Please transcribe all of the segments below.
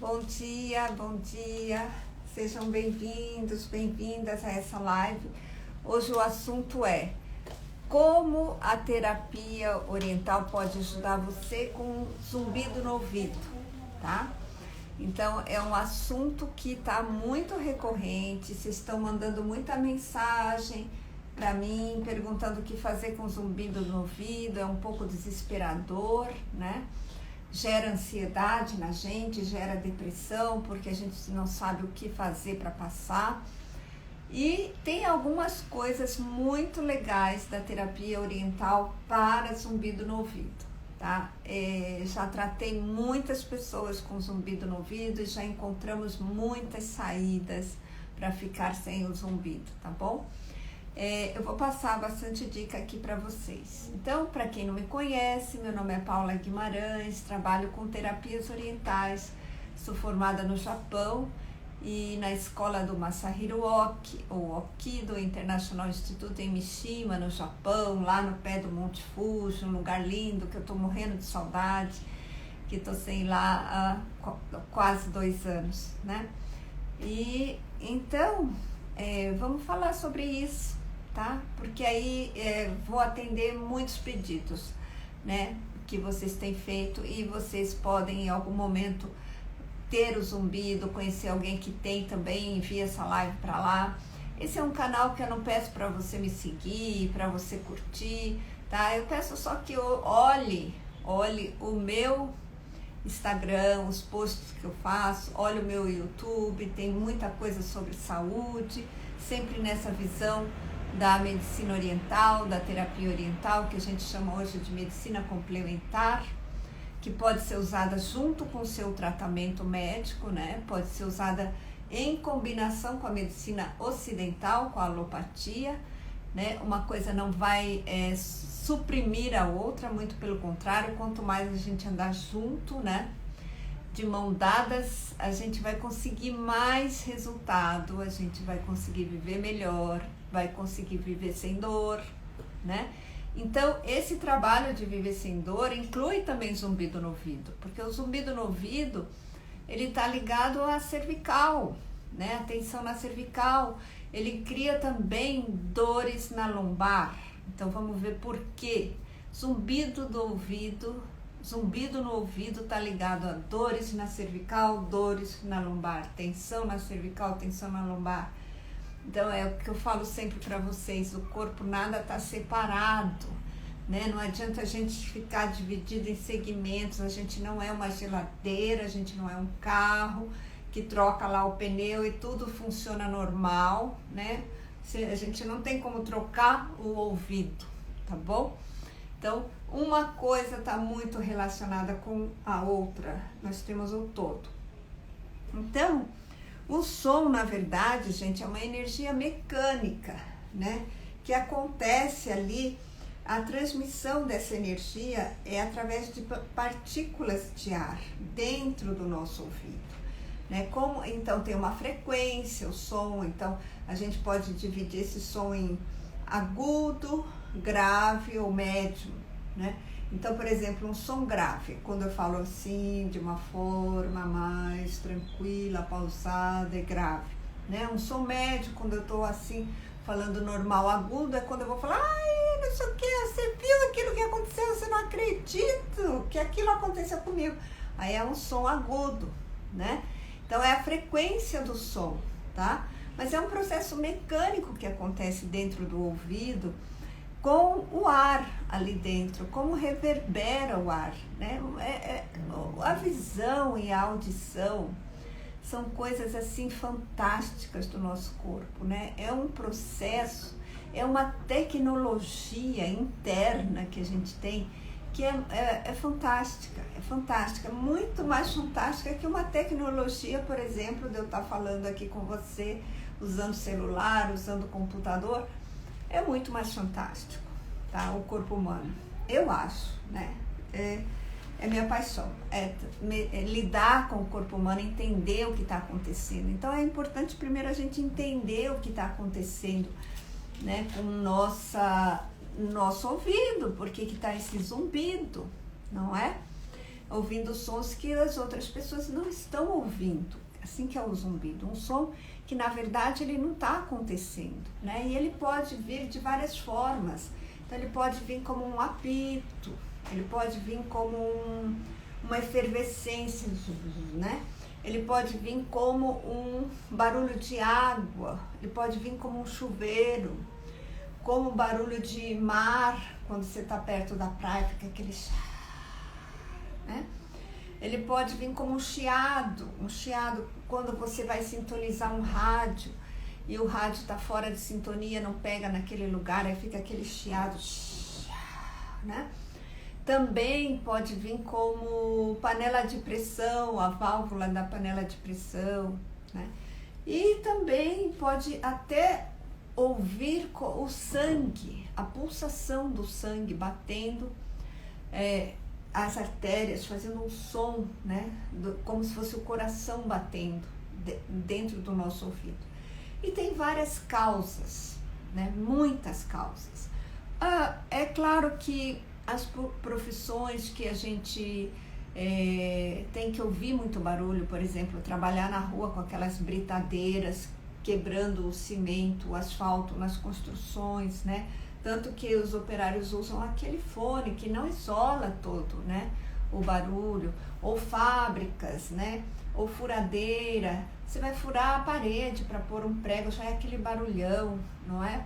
Bom dia, sejam bem-vindos, bem-vindas a essa live. Hoje o assunto é como a terapia oriental pode ajudar você com zumbido no ouvido, tá? Então é um assunto que está muito recorrente, vocês estão mandando muita mensagem para mim, perguntando o que fazer com zumbido no ouvido, é um pouco desesperador, né? Gera ansiedade na gente, gera depressão, porque a gente não sabe o que fazer para passar. E tem algumas coisas muito legais da terapia oriental para zumbido no ouvido, tá? Já tratei muitas pessoas com zumbido no ouvido e já encontramos muitas saídas para ficar sem o zumbido, tá bom? Eu vou passar bastante dica aqui para vocês. Então, para quem não me conhece, meu nome é Paula Guimarães, trabalho com terapias orientais, sou formada no Japão e na escola do Masahiro Oki, ou Okido International Institute em Mishima, no Japão, lá no pé do Monte Fuji, um lugar lindo que eu estou morrendo de saudade, que estou sem lá há quase 2 anos, né? E então, vamos falar sobre isso. Tá? Porque aí vou atender muitos pedidos, né, que vocês têm feito e vocês podem em algum momento ter o zumbido, conhecer alguém que tem também, envia essa live para lá. Esse é um canal que eu não peço para você me seguir, para você curtir, tá? Eu peço só que olhe o meu Instagram, os posts que eu faço, olhe o meu YouTube, tem muita coisa sobre saúde, sempre nessa visão da medicina oriental, da terapia oriental, que a gente chama hoje de medicina complementar, que pode ser usada junto com o seu tratamento médico, né? Pode ser usada em combinação com a medicina ocidental, com a alopatia, né? Uma coisa não vai suprimir a outra, muito pelo contrário, quanto mais a gente andar junto, né? De mão dadas, a gente vai conseguir mais resultado, a gente vai conseguir viver melhor, vai conseguir viver sem dor, né? Então, esse trabalho de viver sem dor inclui também zumbido no ouvido, porque o zumbido no ouvido, ele tá ligado à cervical, né? A tensão na cervical, ele cria também dores na lombar. Então, vamos ver por quê. Zumbido no ouvido tá ligado a dores na cervical, dores na lombar, tensão na cervical, tensão na lombar. Então é o que eu falo sempre para vocês, o corpo nada tá separado, né? Não adianta a gente ficar dividido em segmentos, a gente não é uma geladeira, a gente não é um carro que troca lá o pneu e tudo funciona normal, né? A gente não tem como trocar o ouvido, tá bom? Então, uma coisa está muito relacionada com a outra, nós temos o todo. Então, o som, na verdade, gente, é uma energia mecânica, né? Que acontece ali, a transmissão dessa energia é através de partículas de ar dentro do nosso ouvido, né? Então, tem uma frequência, o som, então a gente pode dividir esse som em agudo, grave ou médio, né? Então, por exemplo, um som grave, quando eu falo assim, de uma forma mais tranquila, pausada e grave, né? Um som médio, quando eu tô assim, falando normal, agudo, é quando eu vou falar, ai, não sei o que, você viu aquilo que aconteceu, você não acredita que aquilo aconteceu comigo. Aí é um som agudo, né? Então, é a frequência do som, tá? Mas é um processo mecânico que acontece dentro do ouvido, com o ar ali dentro, como reverbera o ar, né? A visão e a audição são coisas assim fantásticas do nosso corpo, né? É um processo, é uma tecnologia interna que a gente tem que é fantástica, muito mais fantástica que uma tecnologia, por exemplo, de eu estar falando aqui com você, usando celular, usando computador. É muito mais fantástico, tá? O corpo humano, eu acho, né? É minha paixão, lidar com o corpo humano, entender o que está acontecendo. Então é importante primeiro a gente entender o que está acontecendo, né? Com nosso ouvido, por que está esse zumbido, não é? ouvindo sons que as outras pessoas não estão ouvindo. Assim que é o zumbido, um som que na verdade ele não está acontecendo, né? E ele pode vir de várias formas. Então ele pode vir como um apito, ele pode vir como uma efervescência, né? Ele pode vir como um barulho de água, ele pode vir como um chuveiro, como barulho de mar, quando você está perto da praia, fica aquele né? Ele pode vir como um chiado quando você vai sintonizar um rádio e o rádio está fora de sintonia, não pega naquele lugar, aí fica aquele chiado, né? Também pode vir como panela de pressão, a válvula da panela de pressão, né? E também pode até ouvir o sangue, a pulsação do sangue batendo, as artérias fazendo um som, né? Como se fosse o coração batendo dentro do nosso ouvido. E tem várias causas, né? Muitas causas. É claro que as profissões que a gente tem que ouvir muito barulho, por exemplo, trabalhar na rua com aquelas britadeiras, quebrando o cimento, o asfalto nas construções, né? Tanto que os operários usam aquele fone que não isola todo, né? O barulho, ou fábricas, né? Ou furadeira, você vai furar a parede para pôr um prego, já é aquele barulhão, não é?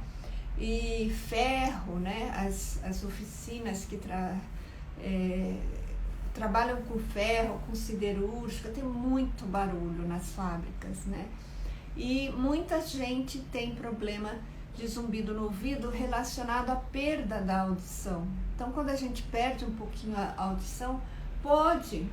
E ferro, né? As oficinas que trabalham com ferro, com siderúrgica, tem muito barulho nas fábricas, né? E muita gente tem problema de zumbido no ouvido relacionado à perda da audição. Então, quando a gente perde um pouquinho a audição, pode,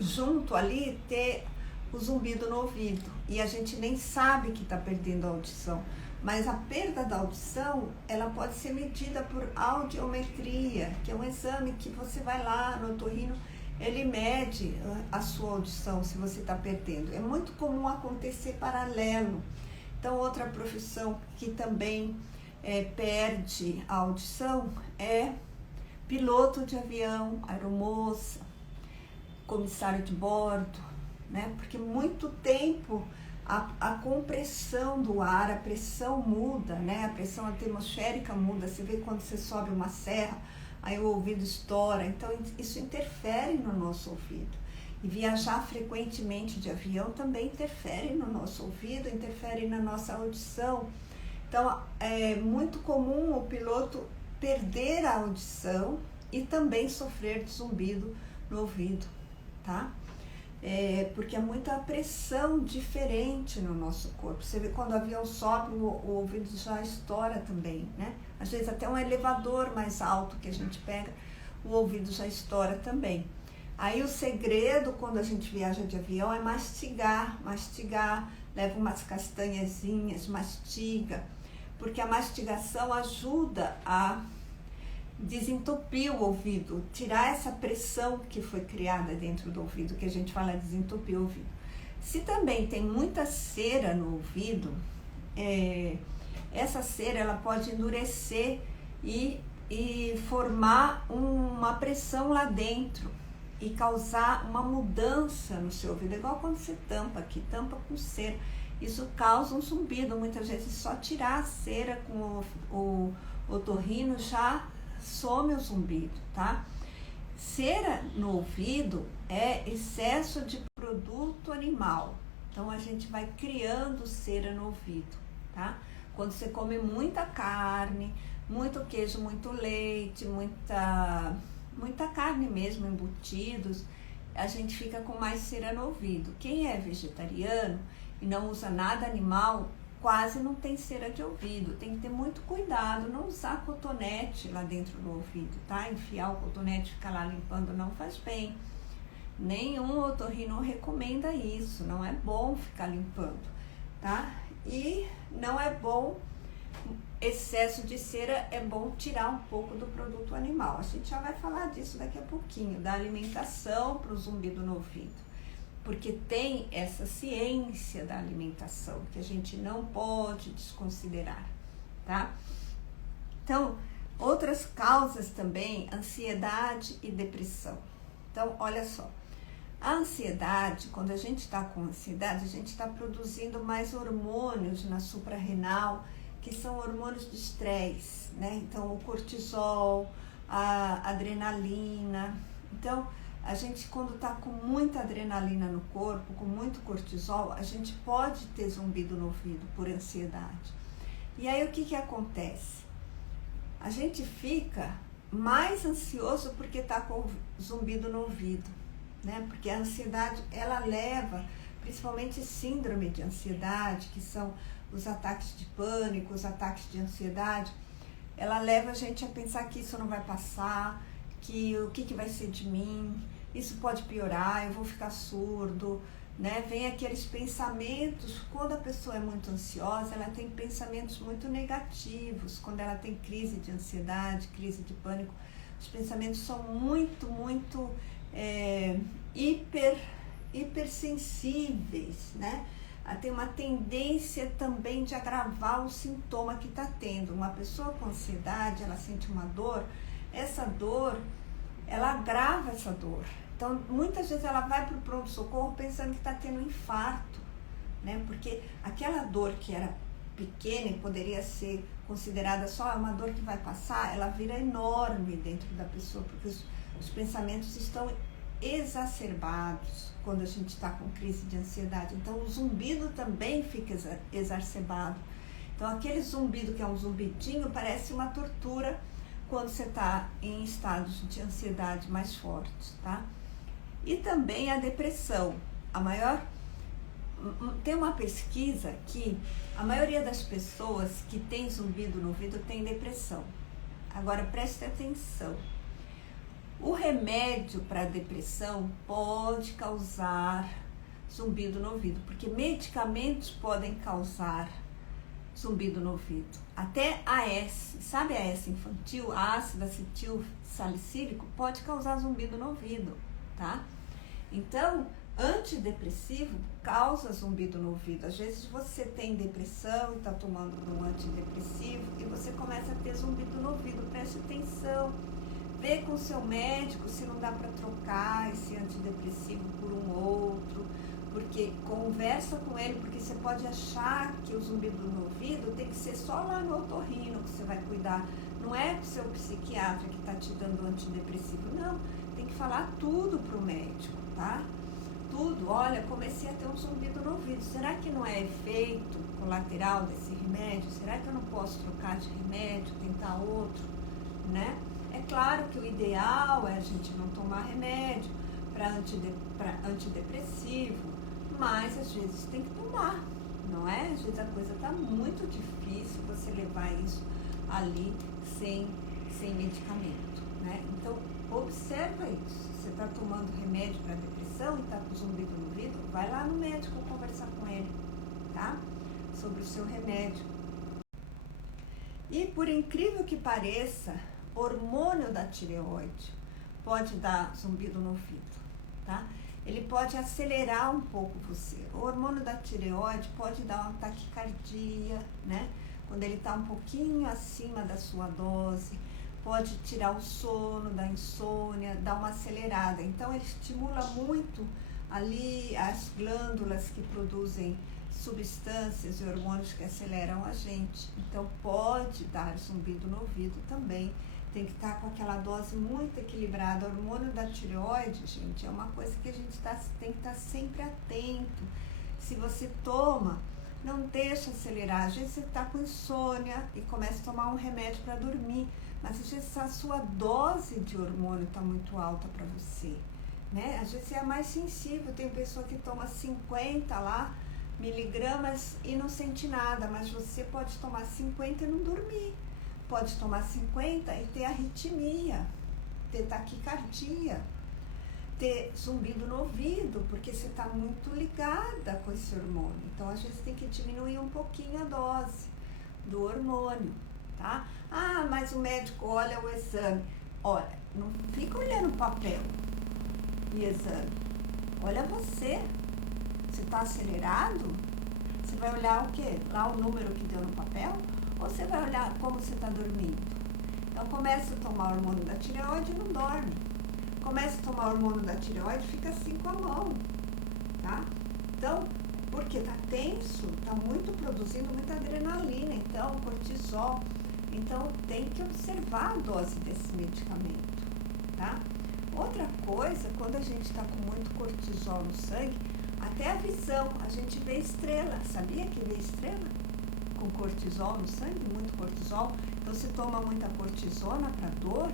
junto ali, ter o zumbido no ouvido. E a gente nem sabe que está perdendo a audição. Mas a perda da audição, ela pode ser medida por audiometria, que é um exame que você vai lá no otorrino, ele mede a sua audição, se você está perdendo. É muito comum acontecer paralelo. Então, outra profissão que também perde a audição é piloto de avião, aeromoça, comissário de bordo, né? Porque muito tempo a compressão do ar, a pressão muda, né? A pressão atmosférica muda. Você vê quando você sobe uma serra, aí o ouvido estoura. Então, isso interfere no nosso ouvido. E viajar frequentemente de avião também interfere no nosso ouvido, interfere na nossa audição. Então, é muito comum o piloto perder a audição e também sofrer de zumbido no ouvido, tá? Porque é muita pressão diferente no nosso corpo. Você vê quando o avião sobe, o ouvido já estoura também, né? Às vezes até um elevador mais alto que a gente pega, o ouvido já estoura também. Aí o segredo quando a gente viaja de avião é mastigar, leva umas castanhazinhas, mastiga, porque a mastigação ajuda a desentupir o ouvido, tirar essa pressão que foi criada dentro do ouvido, que a gente fala desentupir o ouvido. Se também tem muita cera no ouvido, essa cera ela pode endurecer e formar uma pressão lá dentro e causar uma mudança no seu ouvido, igual quando você tampa aqui, tampa com cera. Isso causa um zumbido, muitas vezes só tirar a cera com o otorrino já some o zumbido, tá? Cera no ouvido é excesso de produto animal. Então a gente vai criando cera no ouvido, tá? Quando você come muita carne, muito queijo, muito leite, muita carne mesmo, embutidos, a gente fica com mais cera no ouvido. Quem é vegetariano e não usa nada animal, quase não tem cera de ouvido. Tem que ter muito cuidado, não usar cotonete lá dentro do ouvido, tá? Enfiar o cotonete, ficar lá limpando não faz bem. Nenhum otorrino recomenda isso, não é bom ficar limpando, tá? E não é bom, excesso de cera, é bom tirar um pouco do produto animal. A gente já vai falar disso daqui a pouquinho, da alimentação para o zumbido no ouvido. Porque tem essa ciência da alimentação que a gente não pode desconsiderar, tá? Então, outras causas também, ansiedade e depressão. Então, olha só, a ansiedade, quando a gente está com ansiedade, a gente está produzindo mais hormônios na suprarrenal, que são hormônios de estresse, né? Então, o cortisol, a adrenalina. Então, a gente, quando está com muita adrenalina no corpo, com muito cortisol, a gente pode ter zumbido no ouvido por ansiedade. E aí, o que acontece? A gente fica mais ansioso porque está com zumbido no ouvido, né? Porque a ansiedade, ela leva, principalmente síndrome de ansiedade, que são os ataques de pânico, os ataques de ansiedade, ela leva a gente a pensar que isso não vai passar, que o que vai ser de mim, isso pode piorar, eu vou ficar surdo, né? Vem aqueles pensamentos, quando a pessoa é muito ansiosa, ela tem pensamentos muito negativos, quando ela tem crise de ansiedade, crise de pânico, os pensamentos são muito hipersensíveis, né? Tem uma tendência também de agravar o sintoma que está tendo. Uma pessoa com ansiedade, ela sente uma dor, essa dor, ela agrava essa dor. Então, muitas vezes ela vai para o pronto-socorro pensando que está tendo um infarto, né? Porque aquela dor que era pequena e poderia ser considerada só uma dor que vai passar, ela vira enorme dentro da pessoa, porque os pensamentos estão exacerbados quando a gente está com crise de ansiedade. Então, o zumbido também fica exacerbado. Então, aquele zumbido que é um zumbidinho parece uma tortura quando você está em estados de ansiedade mais fortes, tá? E também a depressão. Tem uma pesquisa que a maioria das pessoas que tem zumbido no ouvido tem depressão. Agora, preste atenção. O remédio para depressão pode causar zumbido no ouvido, porque medicamentos podem causar zumbido no ouvido. Até AS, sabe a AS infantil, ácido acetil salicílico, pode causar zumbido no ouvido, tá? Então, antidepressivo causa zumbido no ouvido. Às vezes você tem depressão e está tomando um antidepressivo e você começa a ter zumbido no ouvido. Preste atenção. Vê com o seu médico se não dá para trocar esse antidepressivo por um outro, porque conversa com ele, porque você pode achar que o zumbido no ouvido tem que ser só lá no otorrino que você vai cuidar, não é o seu psiquiatra que está te dando antidepressivo, não, tem que falar tudo para o médico, tá? Tudo, olha, comecei a ter um zumbido no ouvido, será que não é efeito colateral desse remédio? Será que eu não posso trocar de remédio, tentar outro, né? É claro que o ideal é a gente não tomar remédio para antidepressivo, mas às vezes tem que tomar, não é? Às vezes a coisa está muito difícil você levar isso ali sem medicamento, né? Então, observa isso. Você está tomando remédio para depressão e está com zumbido no ouvido, vai lá no médico conversar com ele, tá? Sobre o seu remédio. E por incrível que pareça, hormônio da tireoide pode dar zumbido no ouvido, tá? Ele pode acelerar um pouco você. O hormônio da tireoide pode dar uma taquicardia, né? Quando ele está um pouquinho acima da sua dose, pode tirar o sono, da insônia, dar uma acelerada. Então, ele estimula muito ali as glândulas que produzem substâncias e hormônios que aceleram a gente. Então, pode dar zumbido no ouvido também. Tem que estar com aquela dose muito equilibrada. O hormônio da tireoide, gente, é uma coisa que a gente tem que estar sempre atento. Se você toma, não deixa acelerar. Às vezes você está com insônia e começa a tomar um remédio para dormir, mas às vezes a sua dose de hormônio está muito alta para você, né? Às vezes você é mais sensível. Tem pessoa que toma 50 lá miligramas e não sente nada, mas você pode tomar 50 e não dormir. Pode tomar 50 e ter arritmia, ter taquicardia, ter zumbido no ouvido, porque você está muito ligada com esse hormônio. Então, às vezes tem que diminuir um pouquinho a dose do hormônio, tá? Ah, mas o médico olha o exame. Olha, não fica olhando o papel e exame. Olha você. Você está acelerado? Você vai olhar o quê? Lá o número que deu no papel? Ou você vai olhar como você está dormindo? Então, começa a tomar hormônio da tireoide e não dorme. começa a tomar hormônio da tireoide, fica assim com a mão, tá? Então, porque tá tenso, tá produzindo muita adrenalina, então, cortisol. Então, tem que observar a dose desse medicamento, tá? Outra coisa, quando a gente está com muito cortisol no sangue, até a visão, a gente vê estrela. Sabia que vê estrela? Com cortisol no sangue, muito cortisol. Então, se toma muita cortisona para dor,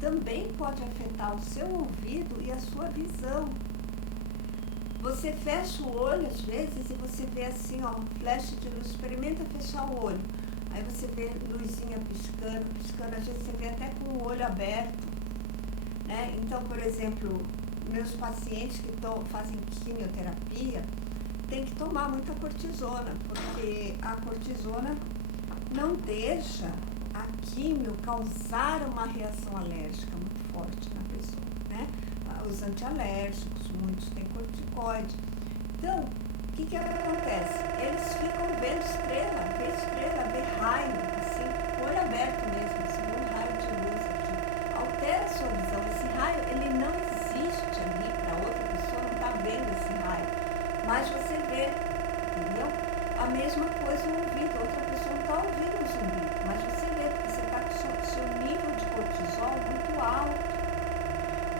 também pode afetar o seu ouvido e a sua visão. Você fecha o olho às vezes e você vê assim, ó, um flash de luz. Experimenta fechar o olho. Aí você vê luzinha piscando, piscando. Às vezes você vê até com o olho aberto, né? Então, por exemplo, meus pacientes que fazem quimioterapia tem que tomar muita cortisona, porque a cortisona não deixa a quimio causar uma reação alérgica muito forte na pessoa, né? Os antialérgicos, muitos têm corticoide. Então, o que acontece? Eles ficam vendo estrela, vê raio, assim, com o olho aberto mesmo, assim, um raio de luz aqui. Altera a sua visão. Esse raio, ele não existe ali para outra pessoa, não está vendo esse raio. Mas você vê, entendeu? A mesma coisa no ouvido. Outra pessoa não está ouvindo o zumbido, mas você vê, porque você está com o seu nível de cortisol muito alto.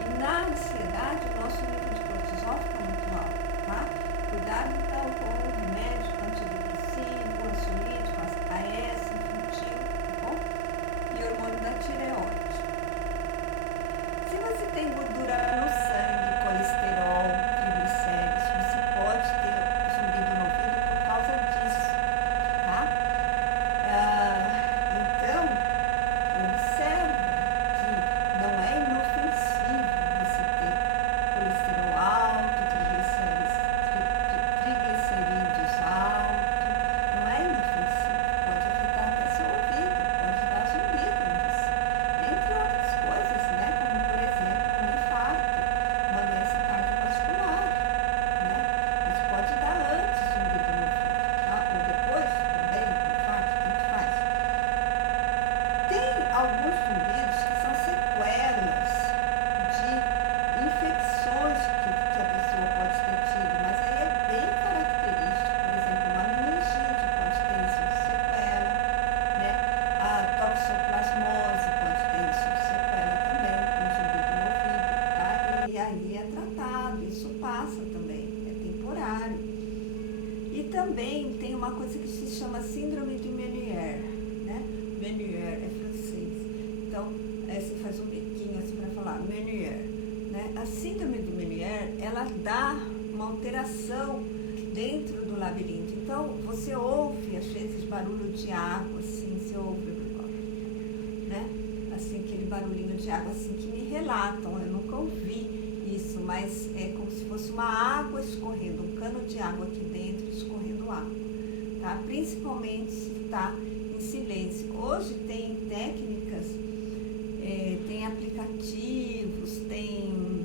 E na ansiedade, o nosso nível de cortisol fica muito alto, tá? Cuidado, então, com o remédio antidepressivo, ansiolítico, AS, infantil, tá bom? E hormônio da tireoide. Se você tem gordura no sangue, colesterol, triglicéridos, você pode ter zumbido no ouvido por causa disso, tá? Então, observe que não é inofensivo você ter colesterol alto, triglicerídeos alto, não é inofensivo, pode afetar até seu ouvido, pode dar zumbido em você, entre outras coisas, né, como por exemplo um infarto, uma doença cardiovascular, né, mas pode dar antes zumbido no ouvido, tá? Ou depois também, infarto, tanto faz. Tem alguns zumbidos que são sequelas de infecções que a pessoa pode ter tido, mas aí é bem característico. Por exemplo, uma meningite pode ter isso de sequela, né? A toxoplasmose pode ter isso de sequela também, com zumbido no ouvido, tá? E aí é tratado, isso passa também, é temporário. E também tem uma coisa que se chama síndrome de Meniere, né? Meniere é francês. Então, você faz um biquinho assim para falar Meniere, né? A síndrome de Meniere, ela dá uma alteração dentro do labirinto. Então, você ouve, às vezes, barulho de água, assim, você ouve, né? Assim, aquele barulhinho de água, assim, que me relatam. Eu nunca ouvi isso, mas é como se fosse uma água escorrendo, um cano de água aqui dentro escorrendo água, tá? Principalmente se está em silêncio. Hoje tem técnicas, tem aplicativos, tem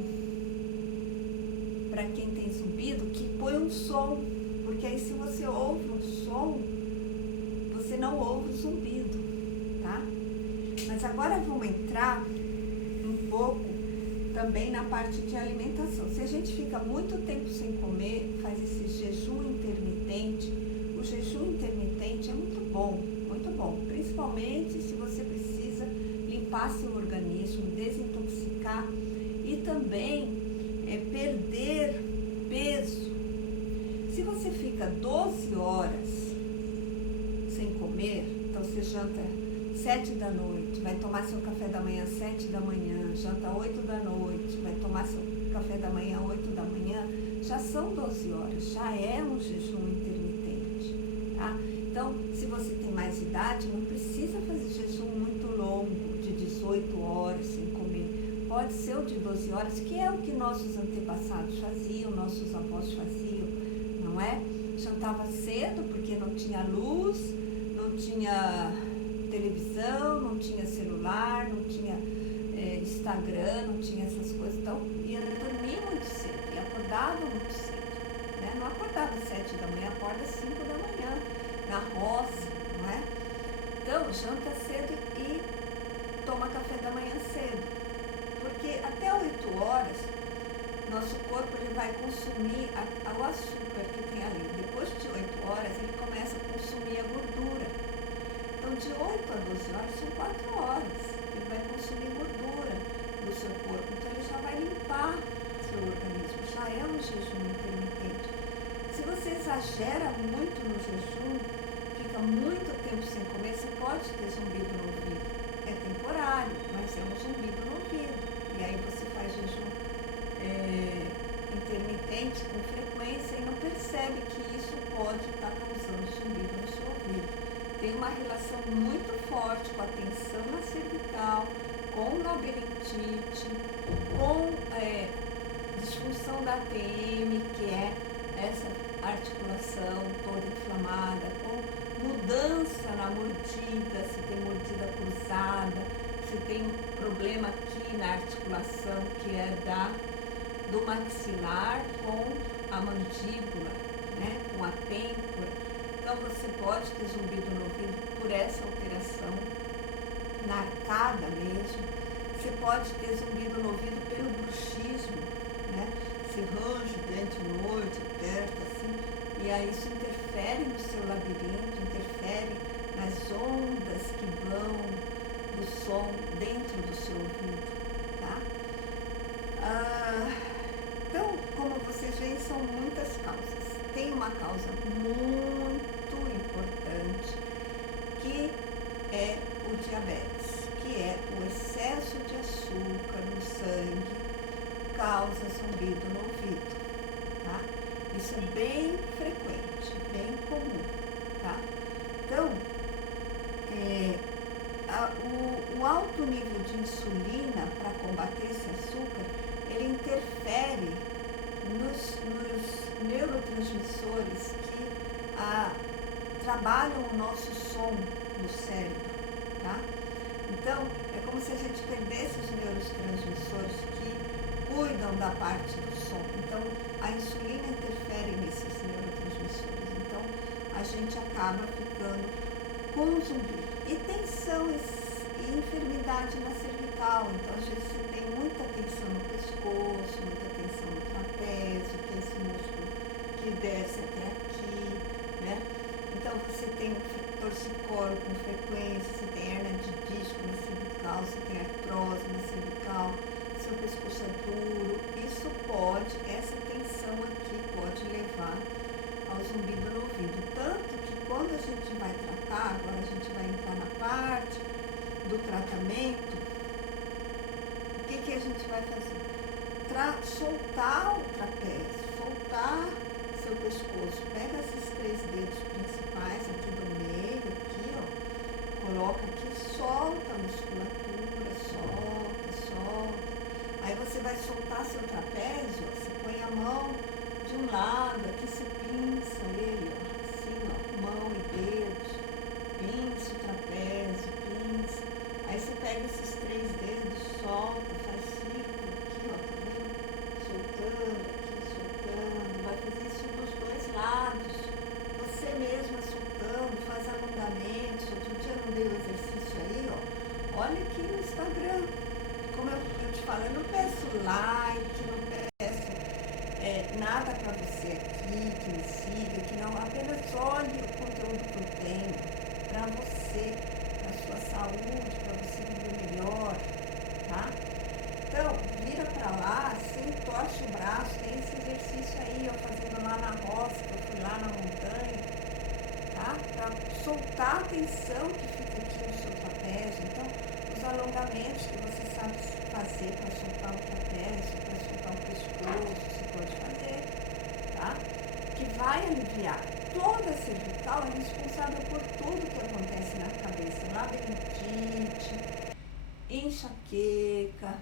para quem tem zumbido que põe um som, porque aí se você ouve um som, você não ouve o zumbido, tá? Mas agora vamos entrar um pouco também na parte de alimentação. Se a gente fica muito tempo sem comer, faz esse jejum intermitente, o jejum intermitente é muito bom, principalmente se você precisa limpar seu organismo, desintoxicar e também perder peso. Se você fica 12 horas sem comer, então você janta 7 da noite, vai tomar seu café da manhã 7 da manhã, janta 8 da noite, vai tomar seu café da manhã 8 da manhã, já são 12 horas, já é um jejum intermitente, tá? Então, se você tem mais idade, não precisa fazer jejum muito longo, de 18 horas sem comer. Pode ser o de 12 horas, que é o que nossos antepassados faziam, nossos avós faziam, não é? Jantava cedo, porque não tinha luz, não tinha televisão, não tinha celular, não tinha Instagram, não tinha essas coisas. Então, ia dormir muito cedo, e acordava muito cedo, né? Não acordava 7 da manhã, acorda 5 da manhã, na roça, não é? Então, janta cedo e toma café da manhã cedo. Porque até 8 horas, nosso corpo ele vai consumir o açúcar que tem ali. Depois de 8 horas, ele começa a consumir a gordura. Então, de 8 a 12 horas, são 4 horas. Ele vai consumir gordura do seu corpo. Então, ele já vai limpar seu organismo. Já é um jejum intermitente. Se você exagera muito no jejum, fica muito tempo sem comer, você pode ter zumbido no ouvido. É temporário, mas é um zumbido no ouvido. E aí você faz jejum intermitente com frequência e não percebe que isso pode estar causando zumbido no seu ouvido. Tem uma relação muito forte com a tensão na cervical, com labirintite, com disfunção da ATM, que é essa articulação toda inflamada, com mudança na mordida, se tem mordida cruzada, se tem problema aqui na articulação que é do maxilar com a mandíbula, né, com a têmpora. Então você pode ter zumbido no ouvido por essa alteração na arcada mesmo. Você pode ter zumbido no ouvido pelo bruxismo, né? Se range dentro do olho, aperta assim, e aí isso interfere no seu labirinto, interfere nas ondas que vão do som dentro do seu ouvido, tá? Então, como vocês veem, são muitas causas. Tem uma causa muito importante, que é o diabetes, que é o excesso de açúcar no sangue, causa zumbido no ouvido, tá? Isso é bem frequente, bem comum, tá? Então, o alto nível de insulina para combater esse açúcar, ele interfere nos neurotransmissores que trabalham o nosso som no cérebro, tá? Então, é como se a gente perdesse os neurotransmissores que cuidam da parte do som. Então, a insulina interfere nesses neurotransmissores. Então, a gente acaba ficando com zumbido. E tensão e enfermidade na cervical. Então, às vezes, você tem muita tensão no pescoço, muita tensão no trapézio, que é esse músculo que desce até aqui, né? Então, você tem torcicolo com frequência, você tem hernia de disco na cervical, você tem artrose na cervical, seu pescoço é duro. Isso essa tensão aqui pode levar ao zumbido no ouvido. Tanto que quando a gente vai tratar, agora a gente vai entrar na parte do tratamento, o que a gente vai fazer? Soltar o trapézio, soltar seu pescoço. Pega esses 3 dedos principais aqui do meio, aqui, ó, coloca aqui, solta a musculatura, solta. Aí você vai soltar seu trapézio, ó, você põe a mão de um lado, aqui você pinça ele, ó, assim, ó, mão e dedos, pinça o trapézio, pinça. Aí você pega esses 3 dedos, solta, faz círculo aqui, ó, tá vendo? Soltando aqui, soltando, vai fazer isso dos 2 lados. Você mesma soltando, faz alongamentos. Outro dia eu não dei o exercício aí, ó. Olha aqui no Instagram. Como eu te falo, eu não peço like, não peço nada para você aqui, que me siga, que não, apenas olhe o conteúdo que eu tenho para você, para a sua saúde, para você viver melhor, tá? Então, vira para lá, assim, torce o braço, tem esse exercício aí, ó, fazendo lá na roça, que eu fui lá na montanha, tá? Para soltar a tensão que fica aqui no seu trapézio. Então, os alongamentos que você sabe fazer para soltar o trapézio, para soltar o pescoço, você pode fazer, tá? Que vai aliviar. Toda a cervical é responsável por tudo que acontece na cabeça. Labirintite, enxaqueca,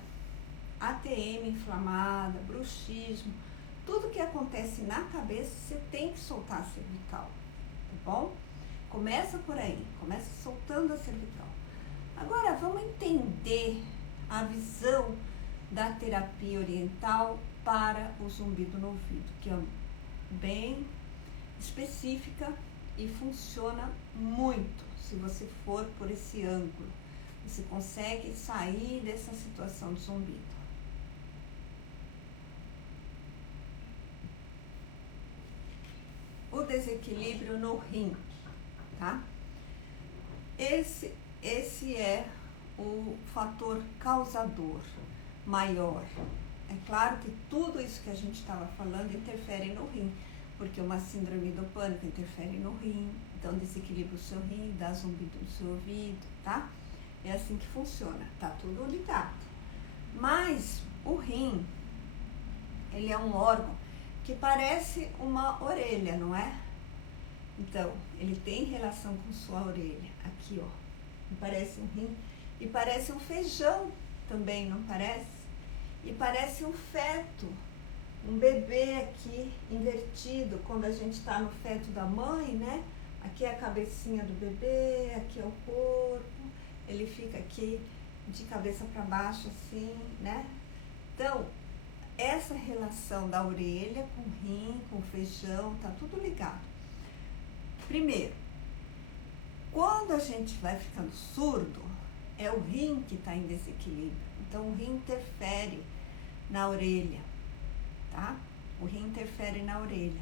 ATM inflamada, bruxismo. Tudo que acontece na cabeça, você tem que soltar a cervical, tá bom? Começa por aí, começa soltando a cervical. Agora, vamos entender a visão da terapia oriental para o zumbido no ouvido, que é bem específica e funciona muito se você for por esse ângulo, Você consegue sair dessa situação de zumbido. O desequilíbrio no rim, tá? Esse é o fator causador maior. É claro que tudo isso que a gente estava falando interfere no rim, porque uma síndrome do pânico interfere no rim, então desequilibra o seu rim, dá zumbido no seu ouvido, tá? É assim que funciona, tá tudo ligado. Mas o rim, ele é um órgão que parece uma orelha, não é? Então, ele tem relação com sua orelha, aqui ó, parece um rim, e parece um feijão também, não parece? E parece um feto, um bebê aqui invertido, quando a gente está no feto da mãe, né? Aqui é a cabecinha do bebê, aqui é o corpo, ele fica aqui de cabeça para baixo assim, né? Então, essa relação da orelha com o rim, com o feijão, tá tudo ligado. Primeiro, quando a gente vai ficando surdo, é o rim que está em desequilíbrio. Então, o rim interfere na orelha, tá? O rim interfere na orelha.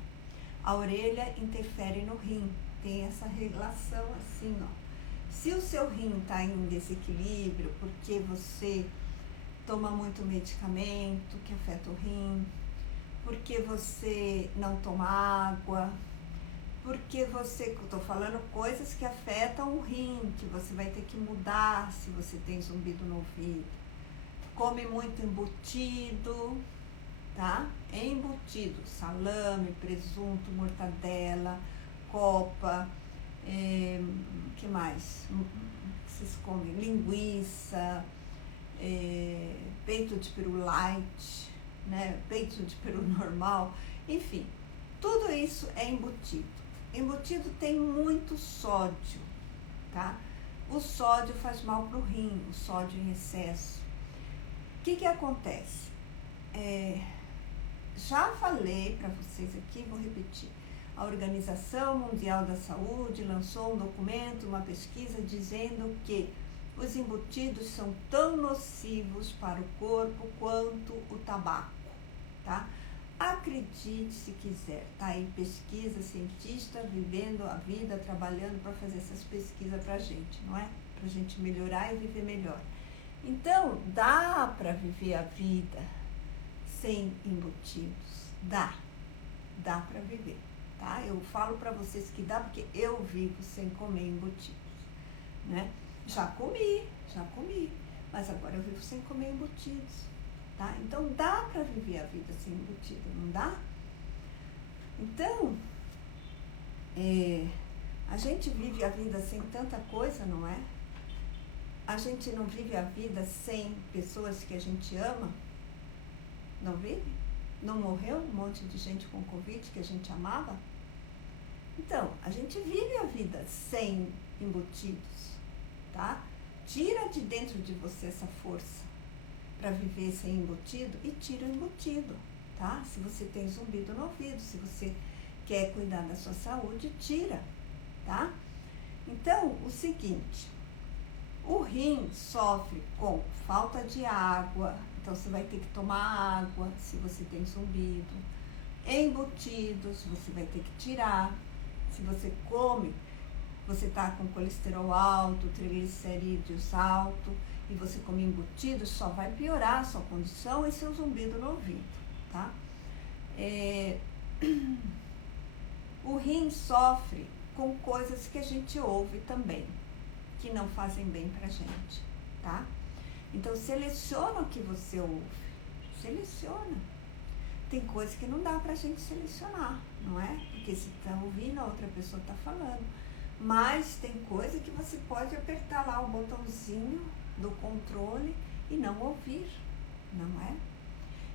A orelha interfere no rim. Tem essa relação assim, ó. Se o seu rim está em desequilíbrio porque você toma muito medicamento que afeta o rim, porque você não toma água, porque você, estou falando coisas que afetam o rim, que você vai ter que mudar se você tem zumbido no ouvido. Come muito embutido, tá? É embutido, salame, presunto, mortadela, copa, que mais? Vocês comem linguiça, peito de peru light, né? Peito de peru normal, enfim, tudo isso é embutido. Embutido tem muito sódio, tá? O sódio faz mal para o rim, o sódio em excesso. O que acontece? Já falei para vocês aqui, vou repetir. A Organização Mundial da Saúde lançou um documento, uma pesquisa, dizendo que os embutidos são tão nocivos para o corpo quanto o tabaco, tá? Acredite se quiser, tá aí pesquisa, cientista vivendo a vida, trabalhando para fazer essas pesquisas pra gente, não é? Pra gente melhorar e viver melhor. Então, dá para viver a vida sem embutidos, dá para viver, tá? Eu falo para vocês que dá porque eu vivo sem comer embutidos, né? Já comi, mas agora eu vivo sem comer embutidos, tá? Então, dá para viver a vida sem embutido, não dá? Então, a gente vive a vida sem tanta coisa, não é? A gente não vive a vida sem pessoas que a gente ama? Não vive? Não morreu um monte de gente com Covid que a gente amava? Então, a gente vive a vida sem embutidos, tá? Tira de dentro de você essa força para viver sem embutido e tira o embutido, tá? Se você tem zumbido no ouvido, se você quer cuidar da sua saúde, tira, tá? Então, o seguinte, o rim sofre com falta de água, então você vai ter que tomar água se você tem zumbido. Embutidos, você vai ter que tirar. Se você come, você está com colesterol alto, triglicerídeos alto, e você come embutido, só vai piorar a sua condição e seu zumbido no ouvido, tá? O rim sofre com coisas que a gente ouve também, que não fazem bem pra gente, tá? Então, seleciona o que você ouve, seleciona. Tem coisa que não dá pra gente selecionar, não é? Porque se tá ouvindo, a outra pessoa tá falando. Mas tem coisa que você pode apertar lá o botãozinho do controle e não ouvir, não é?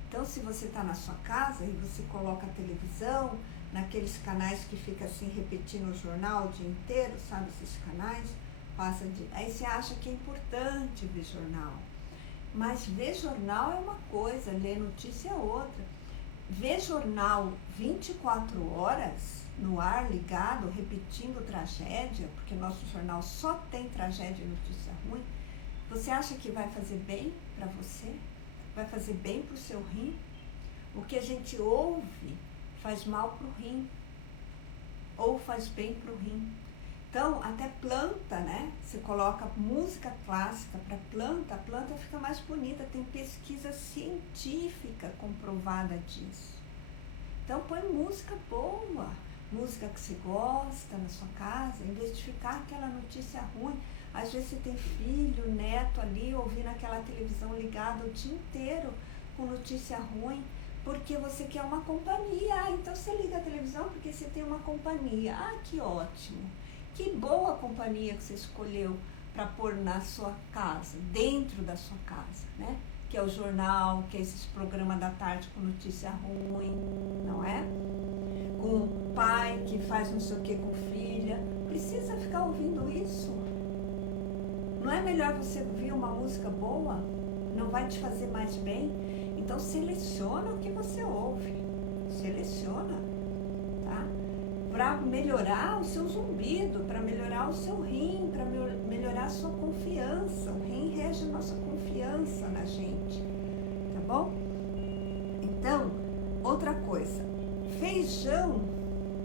Então, se você tá na sua casa e você coloca a televisão, naqueles canais que fica assim repetindo o jornal o dia inteiro, sabe esses canais? Aí você acha que é importante ver jornal. Mas ver jornal é uma coisa, ler notícia é outra. Ver jornal 24 horas no ar ligado, repetindo tragédia, porque nosso jornal só tem tragédia e notícia ruim, Você acha que vai fazer bem para você? Vai fazer bem para o seu rim? O que a gente ouve faz mal para o rim ou faz bem para o rim. Então, até planta, né? Você coloca música clássica para planta, a planta fica mais bonita. Tem pesquisa científica comprovada disso. Então, põe música boa, música que você gosta na sua casa, em vez de ficar aquela notícia ruim. Às vezes você tem filho, neto ali, ouvindo aquela televisão ligada o dia inteiro com notícia ruim, porque você quer uma companhia. Ah, então você liga a televisão porque você tem uma companhia. Ah, que ótimo. Que boa companhia que você escolheu para pôr na sua casa, dentro da sua casa, né? Que é o jornal, que é esses programas da tarde com notícia ruim, não é? Com o pai que faz não sei o que com filha. Precisa ficar ouvindo isso? Não é melhor você ouvir uma música boa? Não vai te fazer mais bem? Então seleciona o que você ouve. Seleciona, tá? Para melhorar o seu zumbido, para melhorar o seu rim, para melhorar a sua confiança. O rim rege a nossa confiança na gente, tá bom? Então, outra coisa, feijão,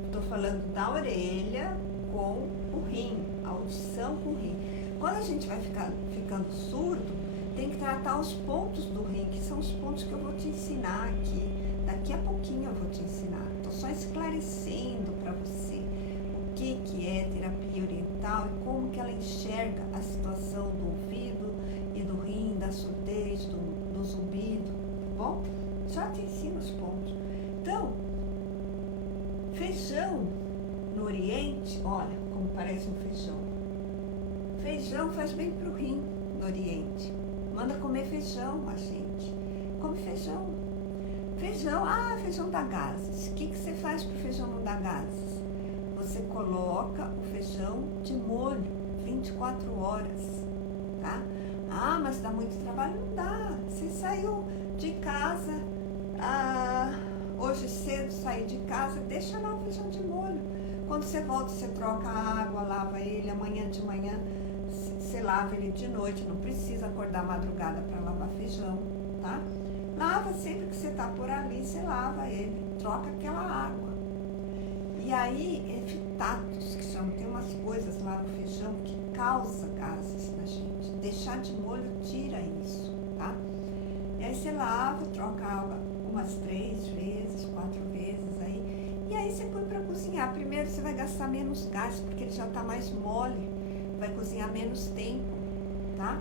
estou falando da orelha com o rim, a audição com o rim. Quando a gente vai ficando surdo, tem que tratar os pontos do rim, que são os pontos que eu vou te ensinar aqui. Daqui a pouquinho eu vou te ensinar. Estou só esclarecendo para você o que é terapia oriental e como que ela enxerga a situação do ouvido e do rim, da surdez, do zumbido, tá bom? Só te ensino os pontos. Então, feijão no Oriente, olha como parece um feijão. Feijão faz bem pro rim no Oriente. Manda comer feijão, a gente. Come feijão. Feijão, feijão dá gases. O que você faz pro feijão não dar gases? Você coloca o feijão de molho 24 horas, tá? Ah, mas dá muito trabalho? Não dá. Você saiu de casa, hoje cedo sair de casa, deixa lá o feijão de molho. Quando você volta, você troca a água, lava ele, amanhã de manhã você lava ele de noite, não precisa acordar madrugada para lavar feijão, tá? Lava sempre que você tá por ali, você lava ele, troca aquela água. E aí, fitatos, que chamam, tem umas coisas lá no feijão que causa gases na gente. Deixar de molho tira isso, tá? E aí você lava, troca a água umas 3 vezes, 4 vezes aí. E aí você põe para cozinhar. Primeiro você vai gastar menos gás, porque ele já tá mais mole. Vai cozinhar menos tempo, tá?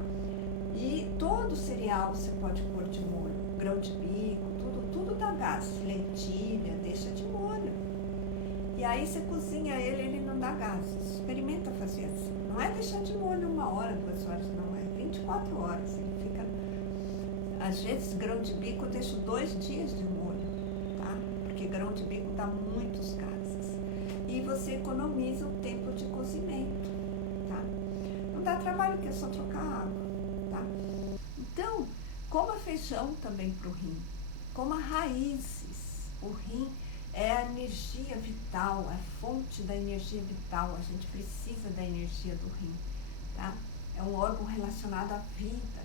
E todo cereal você pode pôr de molho, grão de bico, tudo dá gás, lentilha, deixa de molho. E aí você cozinha ele não dá gases. Experimenta fazer assim. Não é deixar de molho 1 hora, 2 horas, não, é 24 horas. Ele fica, às vezes grão de bico eu deixo 2 dias de molho, tá? Porque grão de bico dá muitos gases. E você economiza o tempo de cozimento. Não dá trabalho, porque é só trocar água, tá? Então, coma feijão também para o rim. Coma raízes. O rim é a energia vital, a fonte da energia vital. A gente precisa da energia do rim, tá? É um órgão relacionado à vida.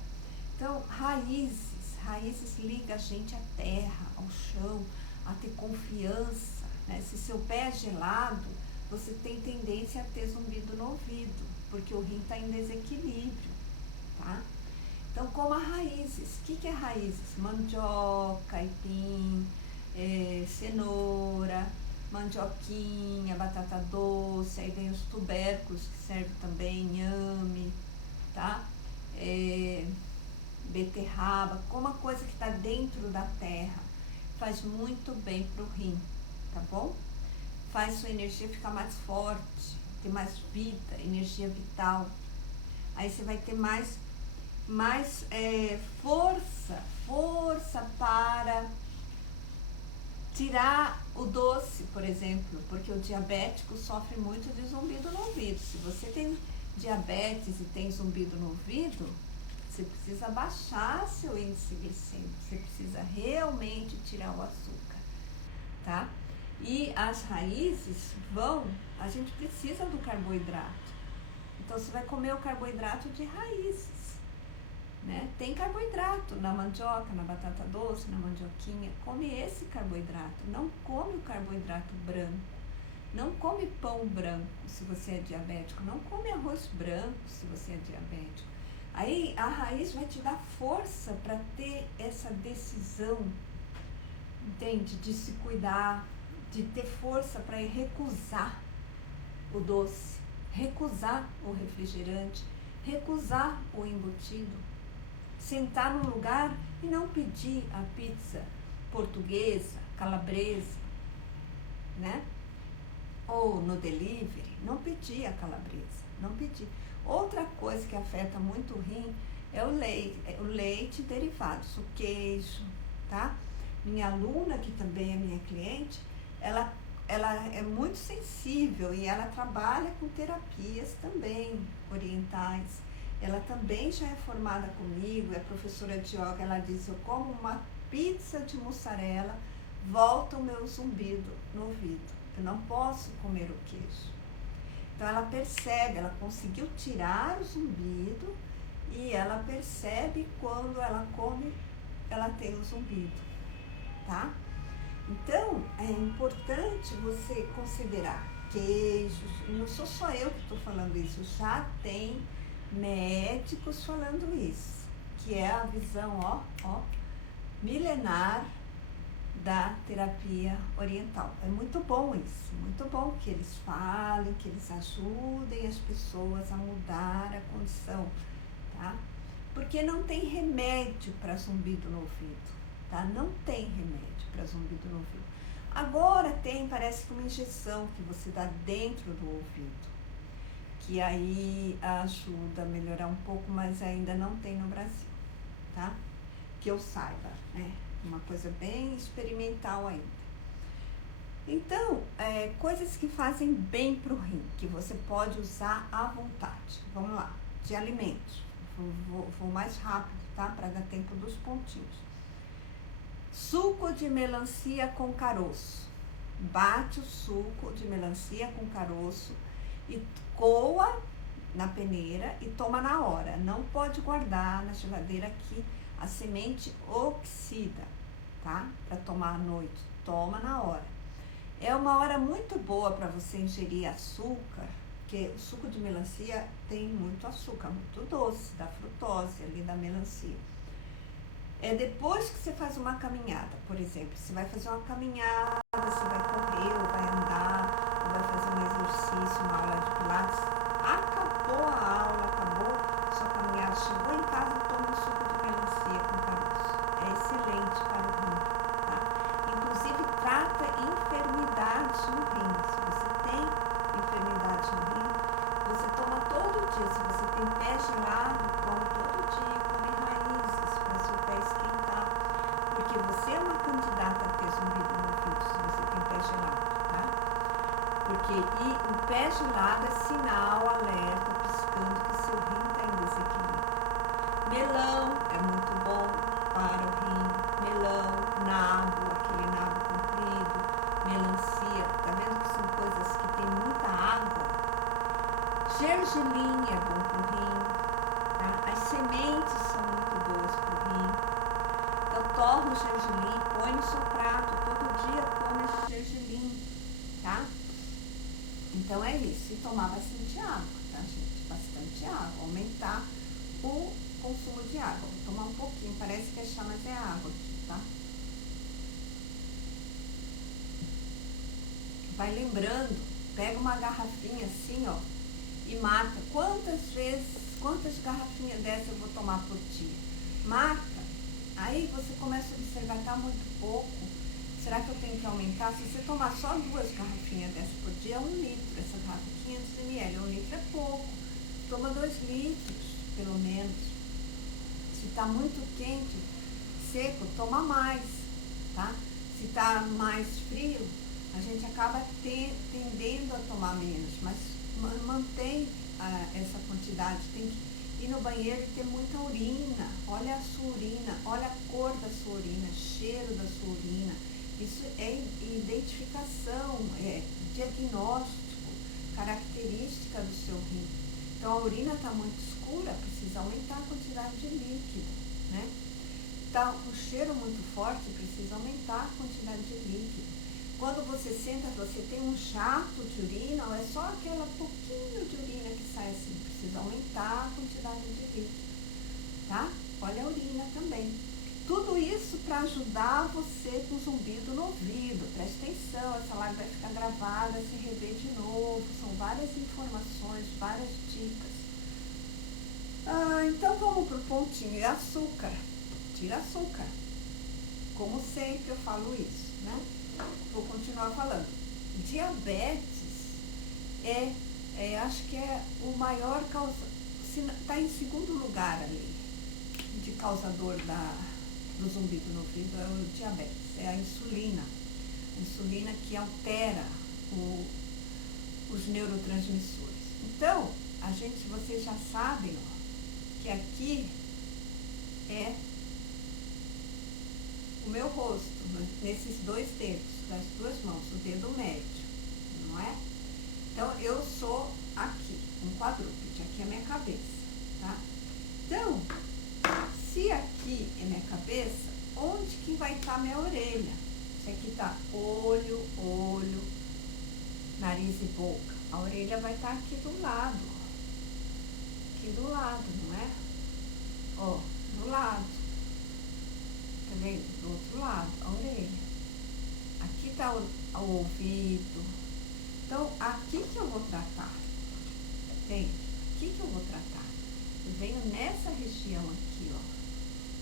Então, raízes ligam a gente à terra, ao chão, a ter confiança, né? Se seu pé é gelado, você tem tendência a ter zumbido no ouvido, porque o rim está em desequilíbrio, tá? Então, coma raízes. O que é raízes? Mandioca, aipim, cenoura, mandioquinha, batata doce, aí vem os tubérculos que servem também, inhame, tá? Beterraba, coma coisa que está dentro da terra. Faz muito bem pro rim, tá bom? Faz sua energia ficar mais forte, ter mais vida, energia vital. Aí você vai ter mais força para tirar o doce, por exemplo, porque o diabético sofre muito de zumbido no ouvido. Se você tem diabetes e tem zumbido no ouvido, você precisa baixar seu índice glicêmico, você precisa realmente tirar o açúcar, tá? E as raízes a gente precisa do carboidrato. Então você vai comer o carboidrato de raízes. né? Tem carboidrato na mandioca, na batata doce, na mandioquinha. Come esse carboidrato, não come o carboidrato branco. Não come pão branco se você é diabético, não come arroz branco se você é diabético. Aí a raiz vai te dar força para ter essa decisão, entende? De se cuidar, de ter força para recusar o doce, recusar o refrigerante, recusar o embutido. Sentar num lugar e não pedir a pizza portuguesa, calabresa, né? Ou no delivery, não pedir a calabresa, não pedir. Outra coisa que afeta muito o rim é o leite e derivados, o queijo, tá? Minha aluna, que também é minha cliente, ela é muito sensível e ela trabalha com terapias também orientais. Ela também já é formada comigo, é professora de yoga. Ela diz: eu como uma pizza de mussarela, volta o meu zumbido no ouvido. Eu não posso comer o queijo. Então ela percebe, ela conseguiu tirar o zumbido e ela percebe quando ela come, ela tem o zumbido, tá? Então é importante você considerar queijos. Não sou só eu que estou falando isso, já tem médicos falando isso, que é a visão milenar da terapia oriental. É muito bom isso, muito bom que eles falem, que eles ajudem as pessoas a mudar a condição, tá? Porque não tem remédio para zumbido no ouvido, tá? Não tem remédio para zumbido no ouvido. Agora tem, parece que uma injeção que você dá dentro do ouvido, que aí ajuda a melhorar um pouco, mas ainda não tem no Brasil, tá? Que eu saiba, né? Uma coisa bem experimental ainda. Então, coisas que fazem bem para o rim, que você pode usar à vontade. Vamos lá, de alimentos. Vou mais rápido, tá? Para dar tempo dos pontinhos. Suco de melancia com caroço. Bate o suco de melancia com caroço e coa na peneira e toma na hora. Não pode guardar na geladeira que a semente oxida, tá? Para tomar à noite. Toma na hora. É uma hora muito boa para você ingerir açúcar, porque o suco de melancia tem muito açúcar, muito doce, da frutose ali da melancia. É depois que você faz uma caminhada, por exemplo. Você vai fazer uma caminhada, você vai correr, ou vai andar, ou vai fazer um exercício, uma aula de pilates. Acabou a aula, acabou sua caminhada, chegou em casa, toma um suco de melancia com caroço. É excelente para o rim, tá? Inclusive trata enfermidades no rim. Se você tem enfermidade no rim, você toma todo dia. Se você tem pé gelado, toma todo dia, come raízes para seu pé esquentar, porque você é uma candidata a ter zumbido no ouvido se você tem pé gelado, tá? Porque o pé gelado é sinal, alerta, piscando que seu rim está em desequilíbrio. Melão é muito bom para o rim. Melão, nabo, aquele nabo comprido, melancia, tá vendo que são coisas que tem muita água? Gergelim é bom para o rim, tá? As sementes são muito boas para o rim. Então torra o gergelim, põe no seu prato, todo dia come esse gergelim, tá? Então é isso, e tomar bastante água, tá, gente? Bastante água, aumentar o consumo de água. Vou tomar um pouquinho, parece que é chá, mas é água aqui, tá? Vai lembrando, pega uma garrafinha assim, ó, e marca quantas garrafinhas dessas eu vou tomar por dia. Marca, aí você começa a observar, tá muito pouco, será que eu tenho que aumentar? Se você tomar só 2 garrafinhas dessas por dia, é 1 litro, essa garrafa 500 ml, 1 litro é pouco, toma 2 litros, pelo menos. Se tá muito quente, seco, toma mais, tá? Se tá mais frio, a gente acaba tendendo a tomar menos, mas mantém essa quantidade. Tem que ir no banheiro e ter muita urina. Olha a sua urina, olha a cor da sua urina, cheiro da sua urina. Isso é identificação, é diagnóstico, característica do seu rim. Então a urina está muito escura, escura, precisa aumentar a quantidade de líquido, né? Tá um cheiro muito forte, precisa aumentar a quantidade de líquido. Quando você senta, você tem um jato de urina, ou é só aquela pouquinho de urina que sai assim, precisa aumentar a quantidade de líquido, tá? Olha a urina também. Tudo isso para ajudar você com zumbido no ouvido. Preste atenção, essa live vai ficar gravada, se rever de novo. São várias informações, várias dicas. Então vamos pro pontinho. E açúcar. Tira açúcar. Como sempre eu falo isso, né? Vou continuar falando. Diabetes acho que é o maior causador, está em segundo lugar ali, de causador do zumbido no ouvido, é o diabetes, é a insulina. A insulina que altera os neurotransmissores. Então, vocês já sabem, ó, que aqui é o meu rosto, nesses dois dedos, das duas mãos, o dedo médio, não é? Então, eu sou aqui, um quadrúpede, aqui é a minha cabeça, tá? Então, se aqui é minha cabeça, onde que vai estar minha orelha? Isso aqui tá olho, nariz e boca. A orelha vai estar aqui do lado, ó. Aqui do lado, não é? Ó, do lado. Tá vendo? Do outro lado, a orelha. Aqui tá o ouvido. Então, aqui que eu vou tratar. Entende? Aqui que eu vou tratar. Eu venho nessa região aqui, ó.